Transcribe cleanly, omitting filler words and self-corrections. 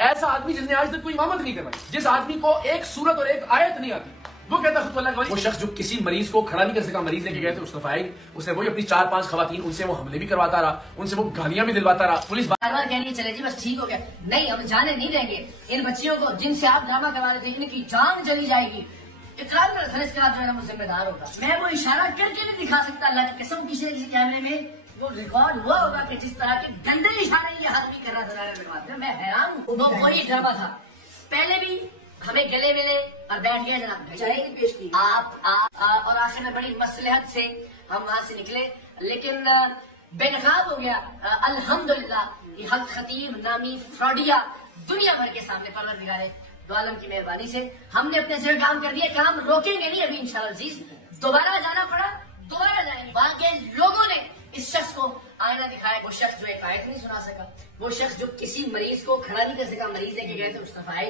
ऐसा आदमी जिसने आज तक कोई इमामत नहीं करवाई, जिस आदमी को एक सूरत और एक आयत नहीं आती, वो कहता खुद अल्लाह का। वो शख्स जो किसी मरीज को खड़ा नहीं कर सका, मरीज लेके गए थे उस दफाई, उसने वही अपनी 4-5 खवातीन, उनसे वो हमले भी करवाता रहा, उनसे वो गालियां भी दिलवाता रहा। पुलिस बार बार कह रही है चले जी बस ठीक हो गया, नहीं हम जाने नहीं देंगे इन बच्चियों को जिनसे आप ड्रामा करवा रहे थे, इनकी जान चली जाएगी। इकरार में इसका जो है ना जिम्मेदार होगा। मैं वो इशारा करके नहीं दिखा सकता, अल्लाह की कसम, किसी किसी कैमरे में वो रिकॉर्ड हुआ होगा कि जिस तरह के गंदे इशारे ये आदमी कर रहा था। मैं हैरान हूँ। वो वही ड्रामा था। पहले भी हमें गले मिले और बैठ गए, जनाब चाय नहीं पेश की आप और आखिर में बड़ी मसलहत से हम वहां से निकले, लेकिन बेनकाब हो गया। अल्हम्दुलिल्लाह ये हक खतीब नामी फ्रॉडिया दुनिया भर के सामने परवरदिगारे दो आलम की मेहरबानी से हमने अपने से काम कर दिया। काम रोकेंगे नहीं अभी इंशाअल्लाह अज़ीज। दोबारा जाना पड़ा, दोबारा जाएंगे। वहां के लोगों ने इस शख्स को आईना दिखाया। वो शख्स जो एक आयत नहीं सुना सका, वो शख्स जो किसी मरीज को खड़ा नहीं कर सका, मरीज लेके गए थे उस दफाई